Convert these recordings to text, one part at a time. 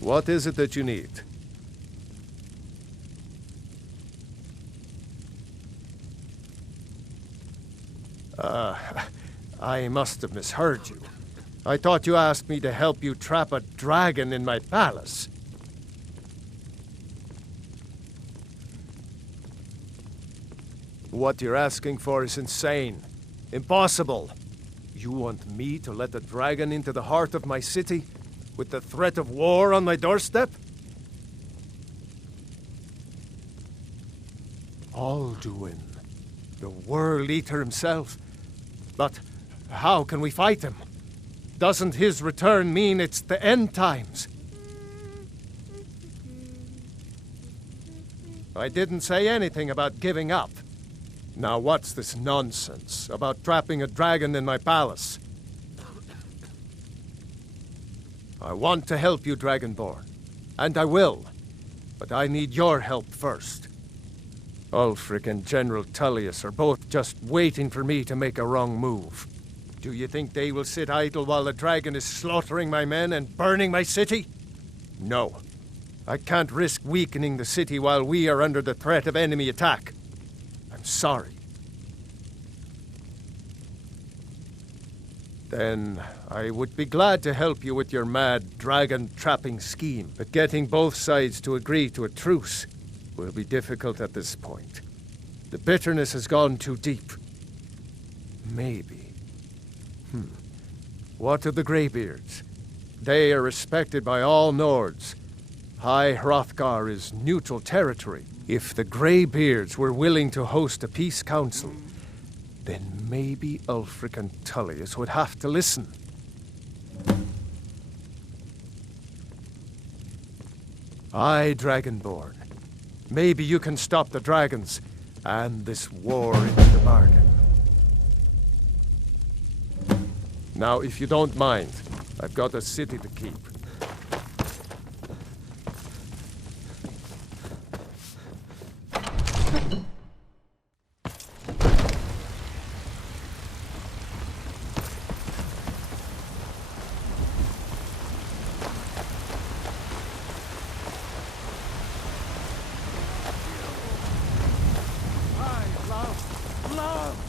What is it that you need? I must have misheard you. I thought you asked me to help you trap a dragon in my palace. What you're asking for is insane. Impossible. You want me to let a dragon into the heart of my city, with the threat of war on my doorstep? Alduin, the World Eater himself. But how can we fight him? Doesn't his return mean it's the end times? I didn't say anything about giving up. Now what's this nonsense about trapping a dragon in my palace? I want to help you, Dragonborn. And I will. But I need your help first. Ulfric and General Tullius are both just waiting for me to make a wrong move. Do you think they will sit idle while the dragon is slaughtering my men and burning my city? No. I can't risk weakening the city while we are under the threat of enemy attack. I'm sorry. Then I would be glad to help you with your mad dragon-trapping scheme, but getting both sides to agree to a truce will be difficult at this point. The bitterness has gone too deep. Maybe. What of the Greybeards? They are respected by all Nords. High Hrothgar is neutral territory. If the Greybeards were willing to host a peace council, then maybe Ulfric and Tullius would have to listen. Aye, Dragonborn. Maybe you can stop the dragons, and this war in the bargain. Now, if you don't mind, I've got a city to keep.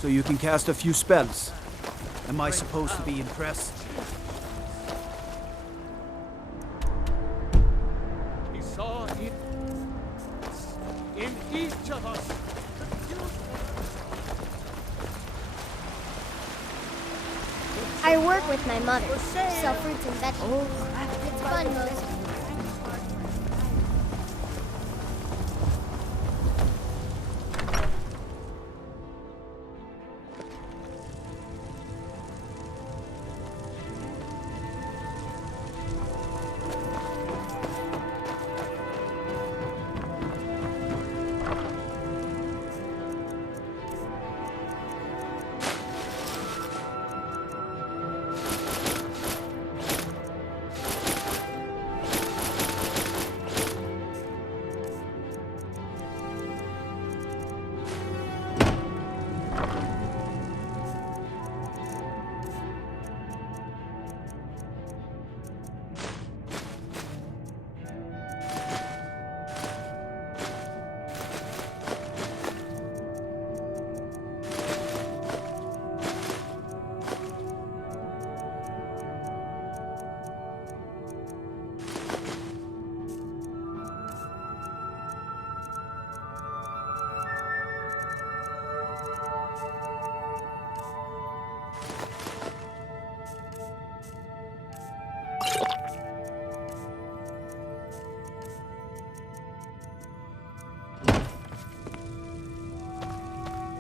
So you can cast a few spells. Am I supposed to be impressed? He saw it in each of us. I work with my mother. Sell fruits and vegetables. It's fun most.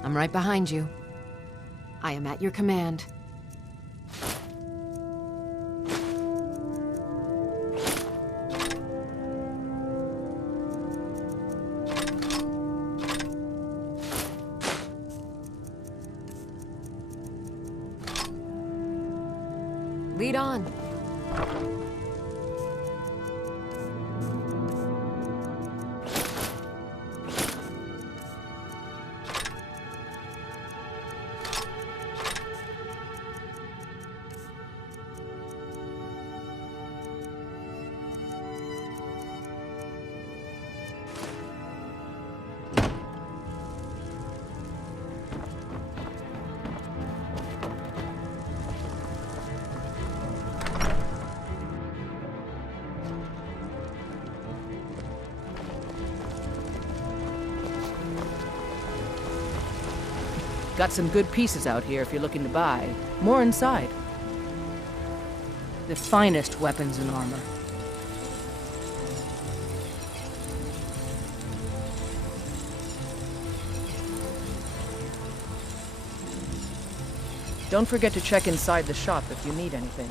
I'm right behind you. I am at your command. Lead on. Got some good pieces out here if you're looking to buy. More inside. The finest weapons and armor. Don't forget to check inside the shop if you need anything.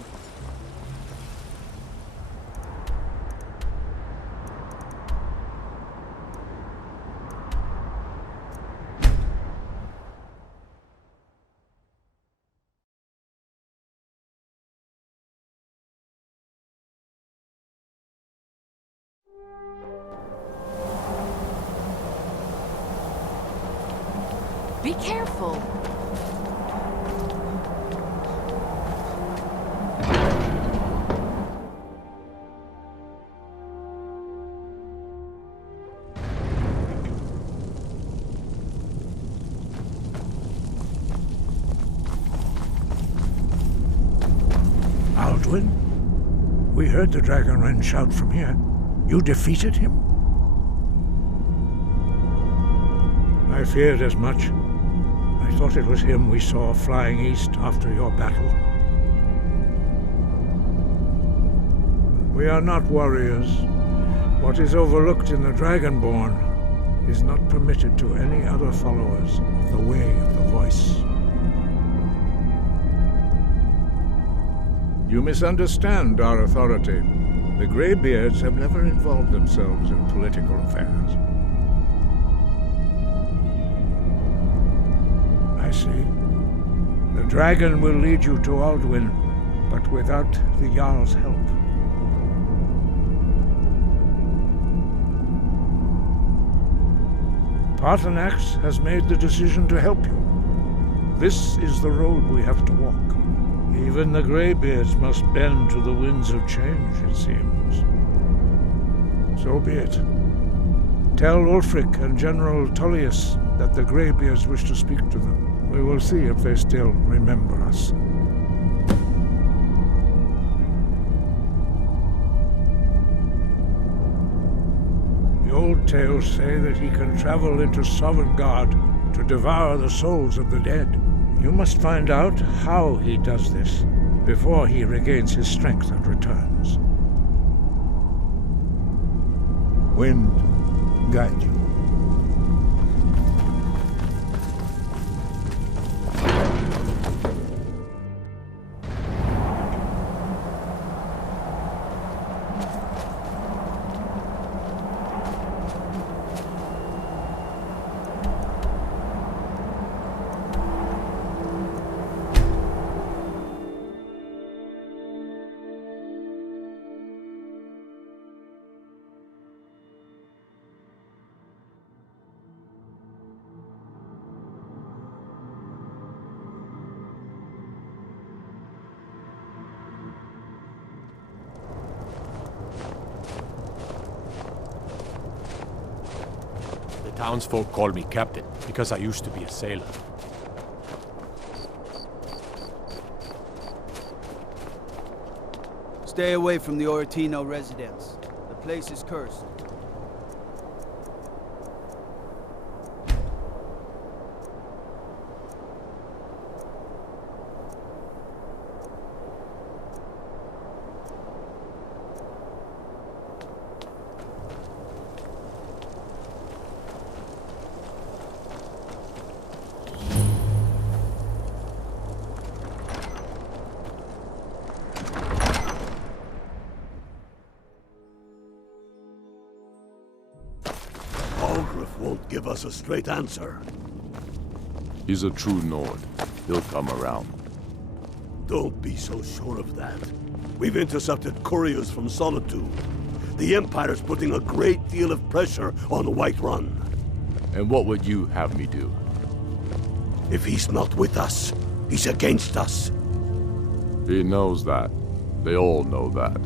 Be careful. Alduin? We heard the Dragonrend shout from here. You defeated him? I feared as much. I thought it was him we saw flying east after your battle. We are not warriors. What is overlooked in the Dragonborn is not permitted to any other followers of the Way of the Voice. You misunderstand our authority. The Greybeards have never involved themselves in political affairs. I see. The dragon will lead you to Alduin, but without the Jarl's help. Paarthurnax has made the decision to help you. This is the road we have to walk. Even the Greybeards must bend to the winds of change, it seems. So be it. Tell Ulfric and General Tullius that the Greybeards wish to speak to them. We will see if they still remember us. The old tales say that he can travel into Sovngarde to devour the souls of the dead. You must find out how he does this before he regains his strength and returns. Wind, guide you. The townsfolk call me captain because I used to be a sailor. Stay away from the Oratino residence. The place is cursed. Algrif won't give us a straight answer. He's a true Nord. He'll come around. Don't be so sure of that. We've intercepted couriers from Solitude. The Empire's putting a great deal of pressure on Whiterun. And what would you have me do? If he's not with us, he's against us. He knows that. They all know that.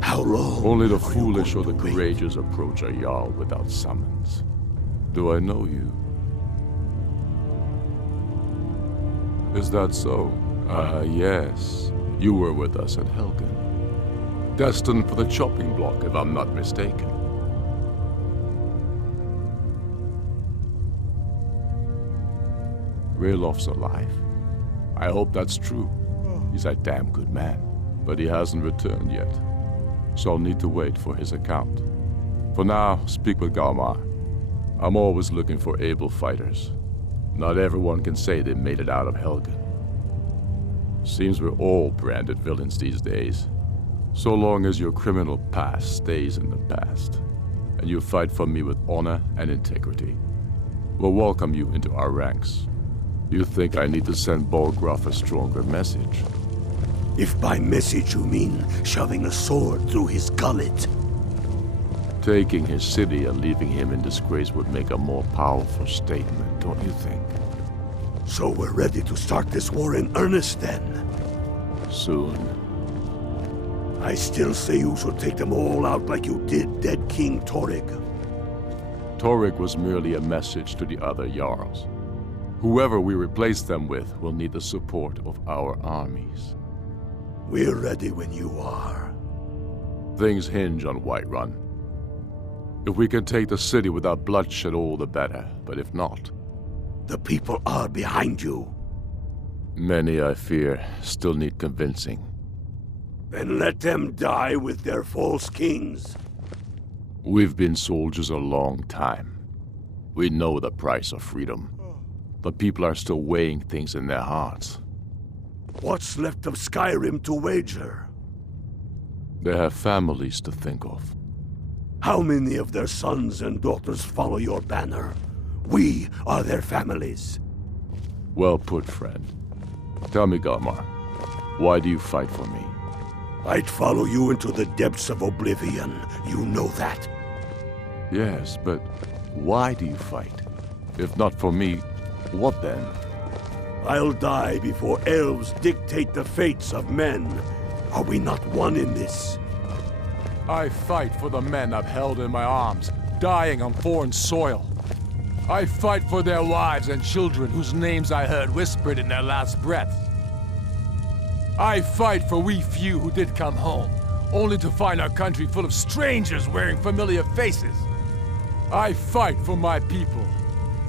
How long? Only the are you foolish or going the to wait? courageous approach a Jarl without summons. Do I know you? Is that so? Yes. You were with us at Helgen. Destined for the chopping block, if I'm not mistaken. Raylof's alive. I hope that's true. He's a damn good man, but he hasn't returned yet. So I'll need to wait for his account. For now, speak with Galmar. I'm always looking for able fighters. Not everyone can say they made it out of Helgen. Seems we're all branded villains these days. So long as your criminal past stays in the past, and you fight for me with honor and integrity, we'll welcome you into our ranks. You think I need to send Bolgraf a stronger message? If by message you mean shoving a sword through his gullet. Taking his city and leaving him in disgrace would make a more powerful statement, don't you think? So we're ready to start this war in earnest then? Soon. I still say you should take them all out like you did dead King Torygg. Torygg was merely a message to the other Jarls. Whoever we replace them with will need the support of our armies. We're ready when you are. Things hinge on Whiterun. If we can take the city without bloodshed, all the better. But if not... The people are behind you. Many, I fear, still need convincing. Then let them die with their false kings. We've been soldiers a long time. We know the price of freedom. But people are still weighing things in their hearts. What's left of Skyrim to wager? They have families to think of. How many of their sons and daughters follow your banner? We are their families. Well put, friend. Tell me, Galmar, why do you fight for me? I'd follow you into the depths of oblivion. You know that. Yes, but why do you fight? If not for me, what then? I'll die before elves dictate the fates of men. Are we not one in this? I fight for the men I've held in my arms, dying on foreign soil. I fight for their wives and children whose names I heard whispered in their last breaths. I fight for we few who did come home, only to find our country full of strangers wearing familiar faces. I fight for my people,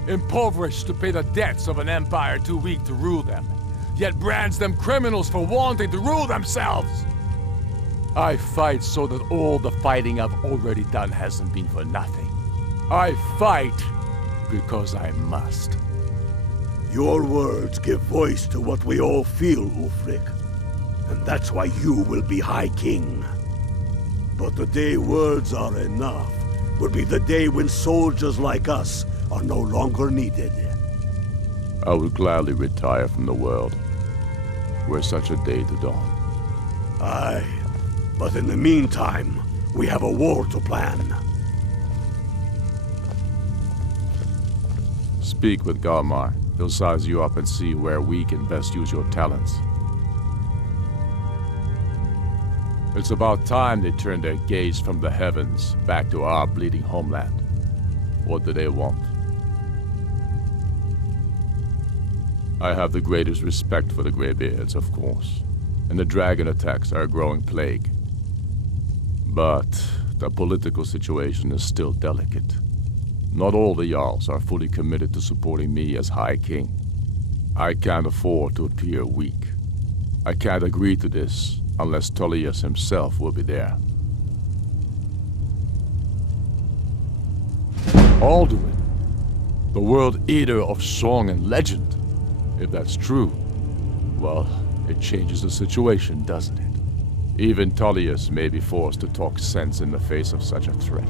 impoverished to pay the debts of an empire too weak to rule them, yet brands them criminals for wanting to rule themselves. I fight so that all the fighting I've already done hasn't been for nothing. I fight because I must. Your words give voice to what we all feel, Ulfric. And that's why you will be High King. But the day words are enough will be the day when soldiers like us are no longer needed. I would gladly retire from the world, were such a day to dawn. Aye, but in the meantime, we have a war to plan. Speak with Galmar. He'll size you up and see where we can best use your talents. It's about time they turned their gaze from the heavens back to our bleeding homeland. What do they want? I have the greatest respect for the Greybeards, of course, and the dragon attacks are a growing plague. But the political situation is still delicate. Not all the Jarls are fully committed to supporting me as High King. I can't afford to appear weak. I can't agree to this unless Tullius himself will be there. Alduin, the World Eater of song and legend. If that's true, well, it changes the situation, doesn't it? Even Tullius may be forced to talk sense in the face of such a threat.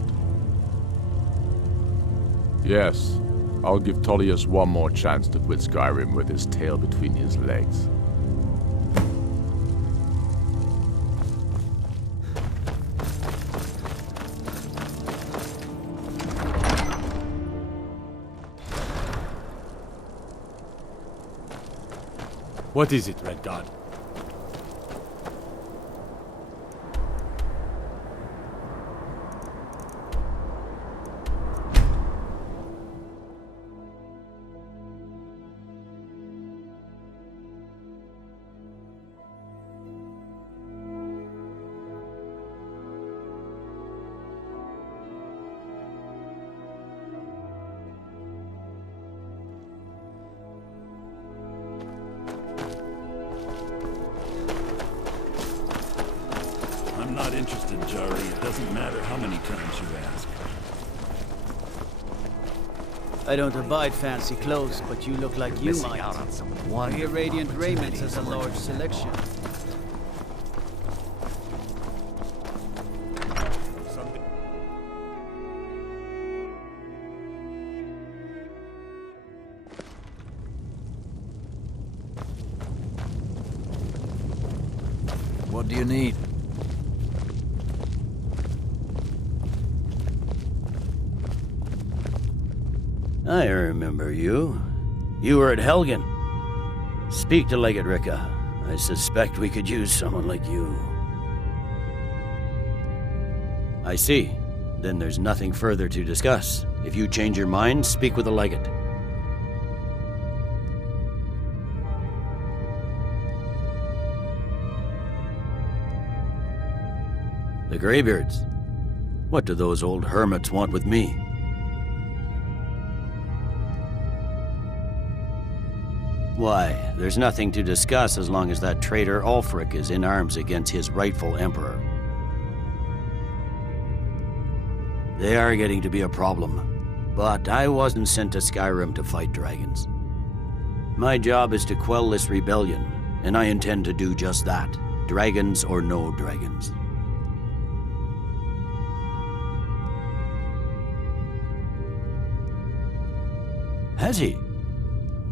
Yes, I'll give Tullius one more chance to quit Skyrim with his tail between his legs. What is it, Redguard? Doesn't matter how many times you ask. I don't abide fancy clothes, but you look like you might. Your radiant raiment has a large selection. What do you need? I remember you. You were at Helgen. Speak to Legate Ricka. I suspect we could use someone like you. I see. Then there's nothing further to discuss. If you change your mind, speak with the Legate. The Greybeards? What do those old hermits want with me? Why, there's nothing to discuss as long as that traitor Ulfric is in arms against his rightful emperor. They are getting to be a problem, but I wasn't sent to Skyrim to fight dragons. My job is to quell this rebellion, and I intend to do just that, dragons or no dragons. Has he?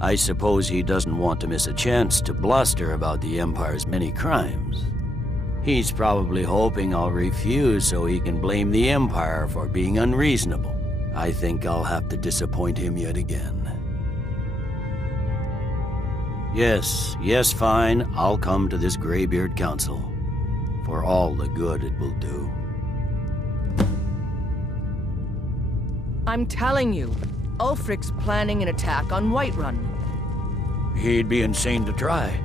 I suppose he doesn't want to miss a chance to bluster about the Empire's many crimes. He's probably hoping I'll refuse so he can blame the Empire for being unreasonable. I think I'll have to disappoint him yet again. Yes, fine. I'll come to this Greybeard Council. For all the good it will do. I'm telling you, Ulfric's planning an attack on Whiterun. He'd be insane to try.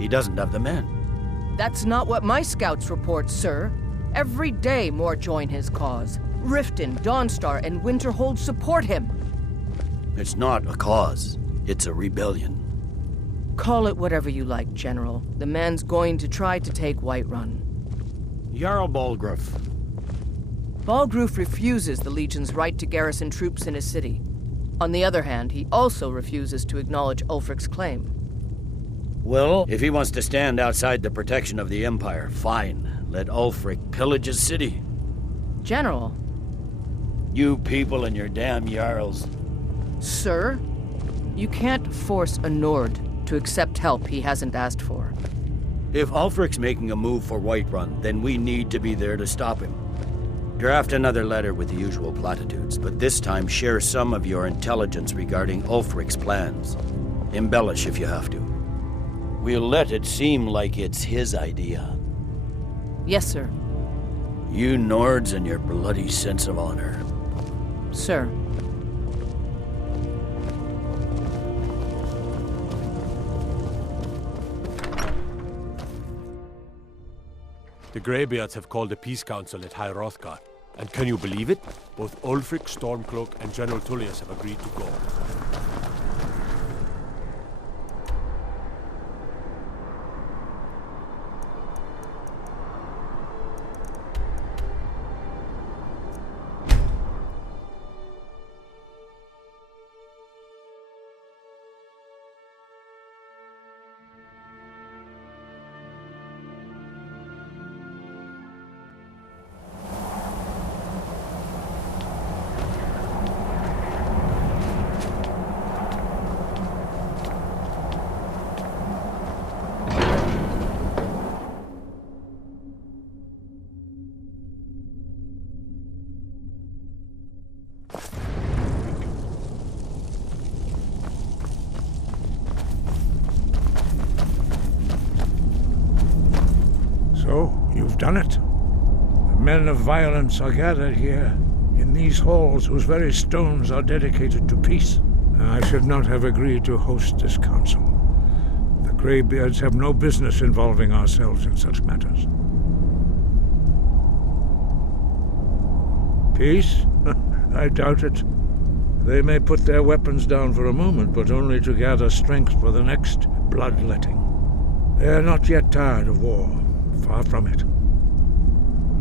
He doesn't have the men. That's not what my scouts report, sir. Every day more join his cause. Riften, Dawnstar, and Winterhold support him. It's not a cause. It's a rebellion. Call it whatever you like, General. The man's going to try to take Whiterun. Jarl Balgruuf. Balgruuf refuses the Legion's right to garrison troops in his city. On the other hand, he also refuses to acknowledge Ulfric's claim. Well, if he wants to stand outside the protection of the Empire, fine. Let Ulfric pillage his city. General. You people and your damn Jarls. Sir, you can't force a Nord to accept help he hasn't asked for. If Ulfric's making a move for Whiterun, then we need to be there to stop him. Draft another letter with the usual platitudes, but this time share some of your intelligence regarding Ulfric's plans. Embellish if you have to. We'll let it seem like it's his idea. Yes, sir. You Nords and your bloody sense of honor. Sir. The Greybeards have called a peace council at High Hrothgar. And can you believe it? Both Ulfric, Stormcloak, and General Tullius have agreed to go. So, you've done it. The men of violence are gathered here, in these halls whose very stones are dedicated to peace. I should not have agreed to host this council. The Greybeards have no business involving ourselves in such matters. Peace? I doubt it. They may put their weapons down for a moment, but only to gather strength for the next bloodletting. They are not yet tired of war. Far from it.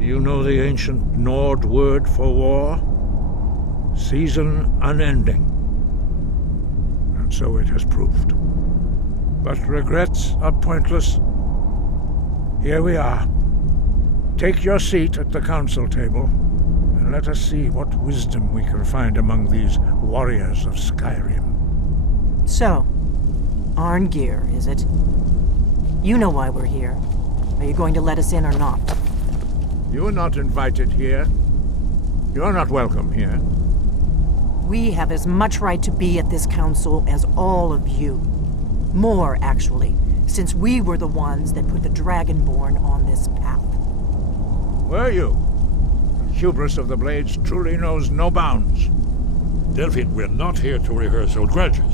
You know the ancient Nord word for war? Season unending. And so it has proved. But regrets are pointless. Here we are. Take your seat at the council table, and let us see what wisdom we can find among these warriors of Skyrim. So, Arngeir, is it? You know why we're here. Are you going to let us in or not? You are not invited here. You are not welcome here. We have as much right to be at this council as all of you. More, actually, since we were the ones that put the Dragonborn on this path. Were you? The hubris of the Blades truly knows no bounds. Delphine, we're not here to rehearse old grudges.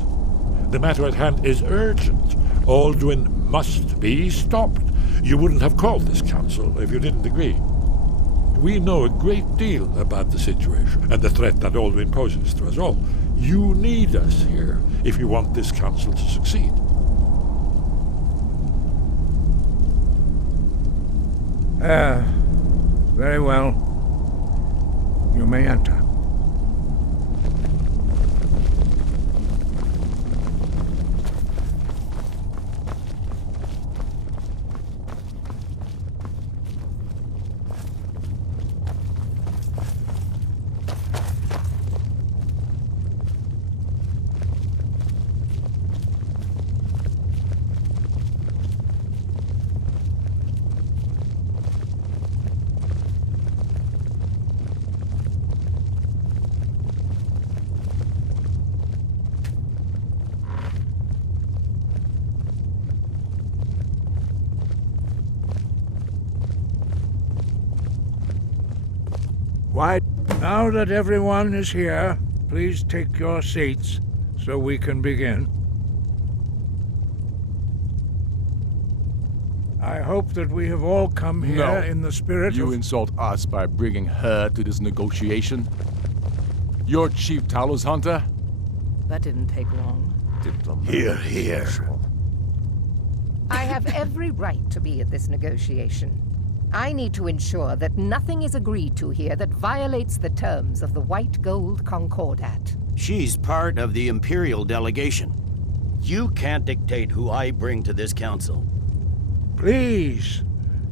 The matter at hand is urgent. Alduin must be stopped. You wouldn't have called this council if you didn't agree. We know a great deal about the situation and the threat that Alduin poses to us all. You need us here if you want this council to succeed. Very well. You may enter. Why? Now that everyone is here, please take your seats so we can begin. I hope that we have all come here in the spirit You of... insult us by bringing her to this negotiation? You're Chief Talos Hunter? That didn't take long. Hear, hear. I have every right to be at this negotiation. I need to ensure that nothing is agreed to here that violates the terms of the White Gold Concordat. She's part of the Imperial delegation. You can't dictate who I bring to this council. Please,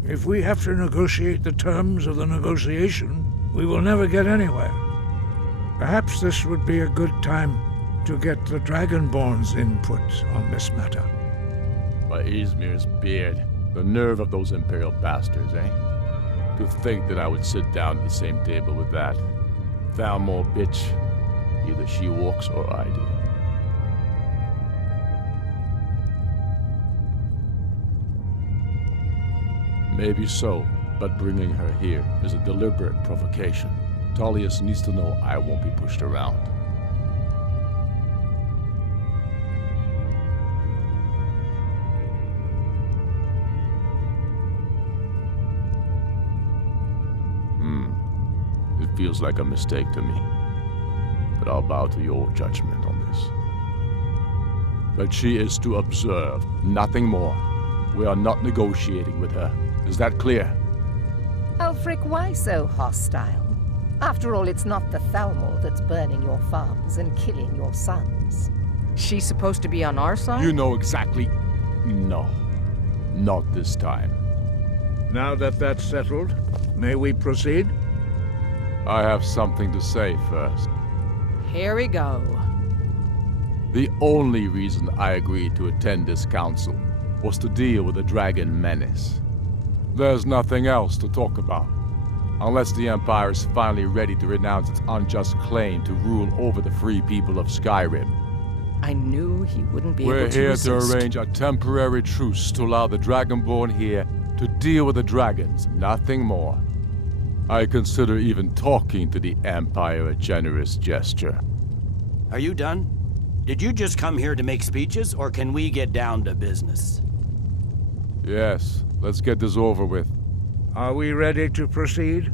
if we have to negotiate the terms of the negotiation, we will never get anywhere. Perhaps this would be a good time to get the Dragonborn's input on this matter. By Ysmir's beard. The nerve of those Imperial bastards, eh? To think that I would sit down at the same table with that. Thalmor bitch. Either she walks or I do. Maybe so, but bringing her here is a deliberate provocation. Tullius needs to know I won't be pushed around. It feels like a mistake to me, but I'll bow to your judgment on this. But she is to observe, nothing more. We are not negotiating with her. Is that clear? Ulfric, why so hostile? After all, it's not the Thalmor that's burning your farms and killing your sons. She's supposed to be on our side? You know exactly... No. Not this time. Now that that's settled, may we proceed? I have something to say first. Here we go. The only reason I agreed to attend this council was to deal with the dragon menace. There's nothing else to talk about. Unless the Empire is finally ready to renounce its unjust claim to rule over the free people of Skyrim. I knew he wouldn't be able to resist. We're here to arrange a temporary truce to allow the Dragonborn here to deal with the dragons, nothing more. I consider even talking to the Empire a generous gesture. Are you done? Did you just come here to make speeches, or can we get down to business? Yes, let's get this over with. Are we ready to proceed?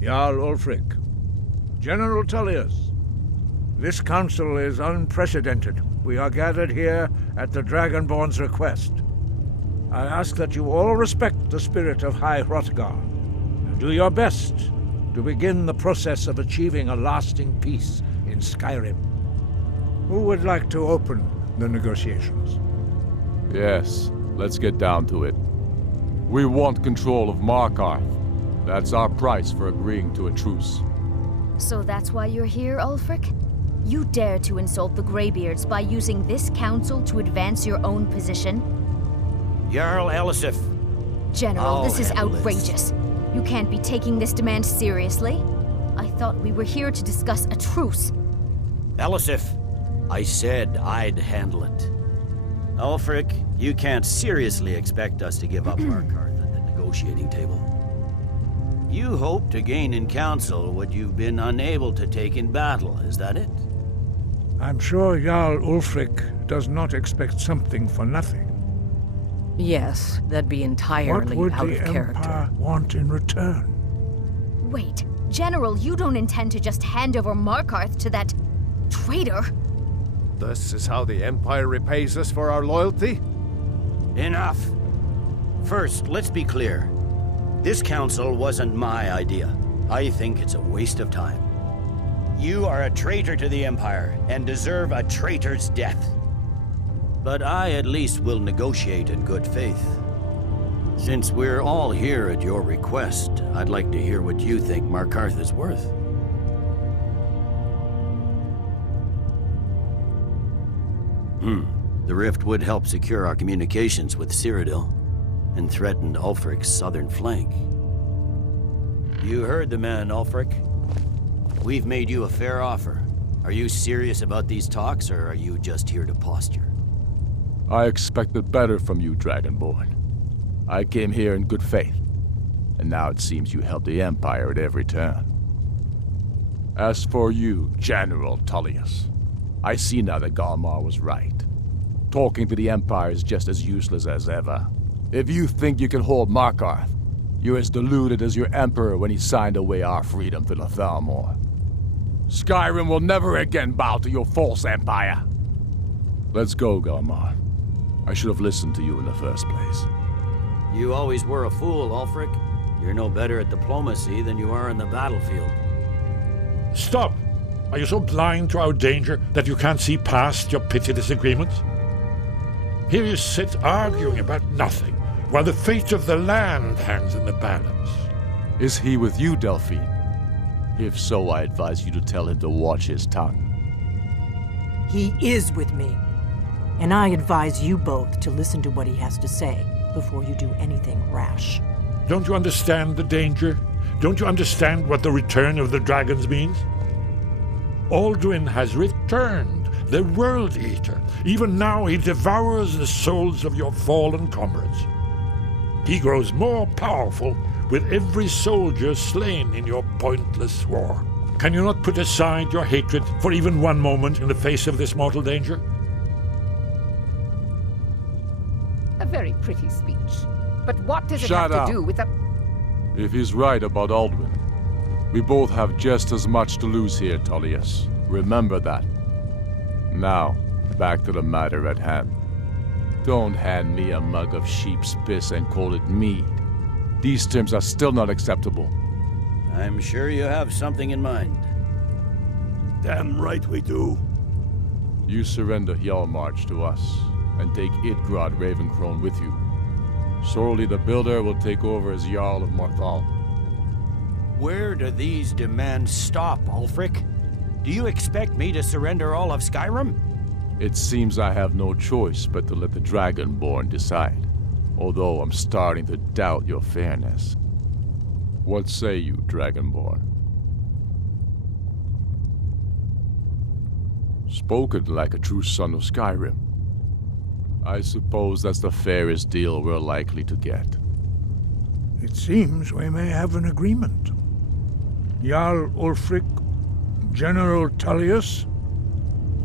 Jarl Ulfric, General Tullius, this council is unprecedented. We are gathered here at the Dragonborn's request. I ask that you all respect the spirit of High Hrothgar, and do your best to begin the process of achieving a lasting peace in Skyrim. Who would like to open the negotiations? Yes, let's get down to it. We want control of Markarth. That's our price for agreeing to a truce. So that's why you're here, Ulfric? You dare to insult the Greybeards by using this council to advance your own position? Jarl Elisif. General, this is outrageous. You can't be taking this demand seriously. I thought we were here to discuss a truce. Elisif, I said I'd handle it. Ulfric, you can't seriously expect us to give up Markarth at the negotiating table. You hope to gain in council what you've been unable to take in battle, is that it? I'm sure Jarl Ulfric does not expect something for nothing. Yes, that'd be entirely out of character. What would the Empire want in return? Wait, General, you don't intend to just hand over Markarth to that traitor? This is how the Empire repays us for our loyalty? Enough. First, let's be clear. This council wasn't my idea. I think it's a waste of time. You are a traitor to the Empire and deserve a traitor's death. But I at least will negotiate in good faith. Since we're all here at your request, I'd like to hear what you think Markarth is worth. The rift would help secure our communications with Cyrodiil and threatened Ulfric's southern flank. You heard the man, Ulfric. We've made you a fair offer. Are you serious about these talks, or are you just here to posture? I expected better from you, Dragonborn. I came here in good faith, and now it seems you help the Empire at every turn. As for you, General Tullius, I see now that Galmar was right. Talking to the Empire is just as useless as ever. If you think you can hold Markarth, you're as deluded as your Emperor when he signed away our freedom to the Thalmor. Skyrim will never again bow to your false empire. Let's go, Galmar. I should have listened to you in the first place. You always were a fool, Ulfric. You're no better at diplomacy than you are in the battlefield. Stop! Are you so blind to our danger that you can't see past your petty disagreements? Here you sit arguing about nothing, while the fate of the land hangs in the balance. Is he with you, Delphine? If so, I advise you to tell him to watch his tongue. He is with me. And I advise you both to listen to what he has to say before you do anything rash. Don't you understand the danger? Don't you understand what the return of the dragons means? Alduin has returned, the World Eater. Even now he devours the souls of your fallen comrades. He grows more powerful with every soldier slain in your pointless war. Can you not put aside your hatred for even one moment in the face of this mortal danger? A very pretty speech. But what does it have to do with a... If he's right about Alduin, we both have just as much to lose here, Tullius. Remember that. Now, back to the matter at hand. Don't hand me a mug of sheep's piss and call it mead. These terms are still not acceptable. I'm sure you have something in mind. Damn right we do. You surrender Hjalmarch to us, and take Idgrod Ravencrone with you. Sorli the Builder will take over as Jarl of Morthal. Where do these demands stop, Ulfric? Do you expect me to surrender all of Skyrim? It seems I have no choice but to let the Dragonborn decide, although I'm starting to doubt your fairness. What say you, Dragonborn? Spoken like a true son of Skyrim. I suppose that's the fairest deal we're likely to get. It seems we may have an agreement. Jarl Ulfric, General Tullius,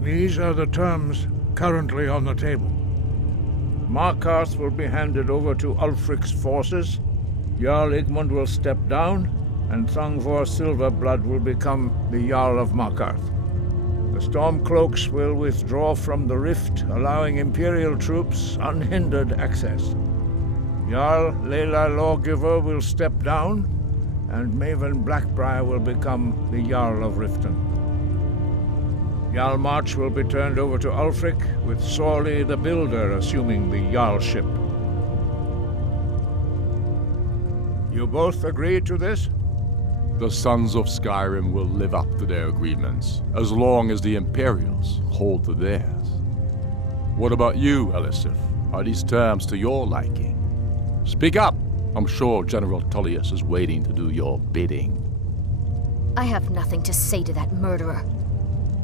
these are the terms currently on the table. Markarth will be handed over to Ulfric's forces, Jarl Igmund will step down, and Thongvor Silverblood will become the Jarl of Markarth. The Stormcloaks will withdraw from the rift, allowing Imperial troops unhindered access. Jarl Layla Lawgiver will step down, and Maven Blackbriar will become the Jarl of Riften. Jarl March will be turned over to Ulfric, with Sorley the Builder assuming the Jarlship. You both agree to this? The Sons of Skyrim will live up to their agreements, as long as the Imperials hold to theirs. What about you, Elisif? Are these terms to your liking? Speak up! I'm sure General Tullius is waiting to do your bidding. I have nothing to say to that murderer.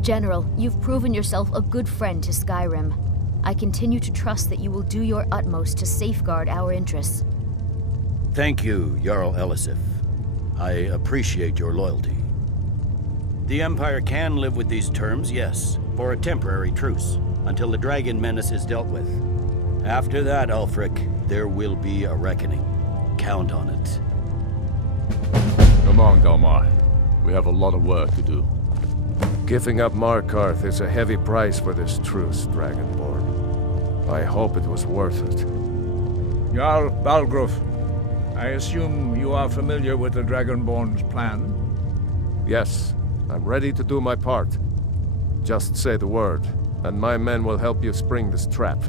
General, you've proven yourself a good friend to Skyrim. I continue to trust that you will do your utmost to safeguard our interests. Thank you, Jarl Elisif. I appreciate your loyalty. The Empire can live with these terms, yes, for a temporary truce, until the dragon menace is dealt with. After that, Ulfric, there will be a reckoning. Count on it. Come on, Galmar. We have a lot of work to do. Giving up Markarth is a heavy price for this truce, Dragonborn. I hope it was worth it. Jarl Balgruuf, I assume you are familiar with the Dragonborn's plan? Yes, I'm ready to do my part. Just say the word, and my men will help you spring this trap.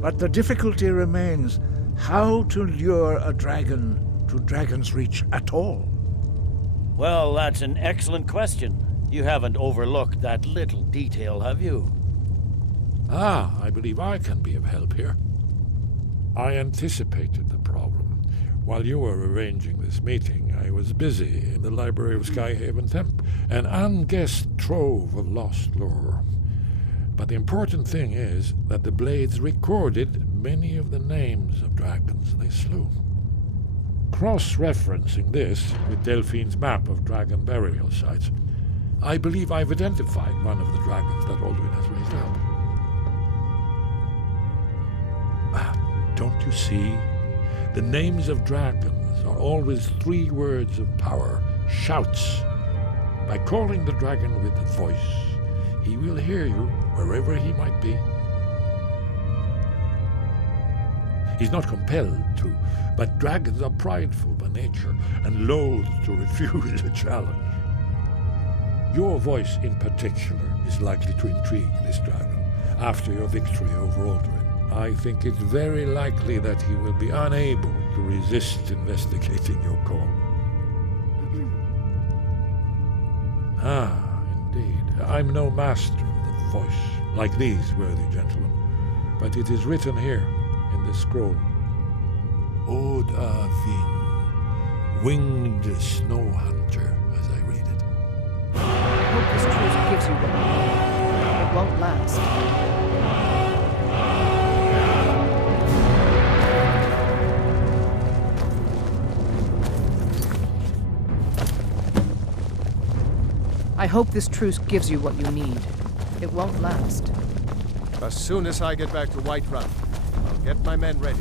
But the difficulty remains how to lure a dragon to Dragon's Reach at all. Well, that's an excellent question. You haven't overlooked that little detail, have you? Ah, I believe I can be of help here. I anticipated the problem. While you were arranging this meeting, I was busy in the library of Skyhaven Temple, an unguessed trove of lost lore. But the important thing is that the Blades recorded many of the names of dragons they slew. Cross-referencing this with Delphine's map of dragon burial sites, I believe I've identified one of the dragons that Alduin has raised up. Don't you see? The names of dragons are always 3 words of power, shouts. By calling the dragon with a voice, he will hear you wherever he might be. He's not compelled to, but dragons are prideful by nature and loath to refuse a challenge. Your voice in particular is likely to intrigue this dragon after your victory over Alduin. I think it's very likely that he will be unable to resist investigating your call. Indeed. I'm no master of the voice, like these worthy gentlemen, but it is written here in this scroll. Od Avin, winged snow hunter, as I read it. I hope this truce gives you what you need. It won't last. I hope this truce gives you what you need. It won't last. As soon as I get back to Whiterun, I'll get my men ready.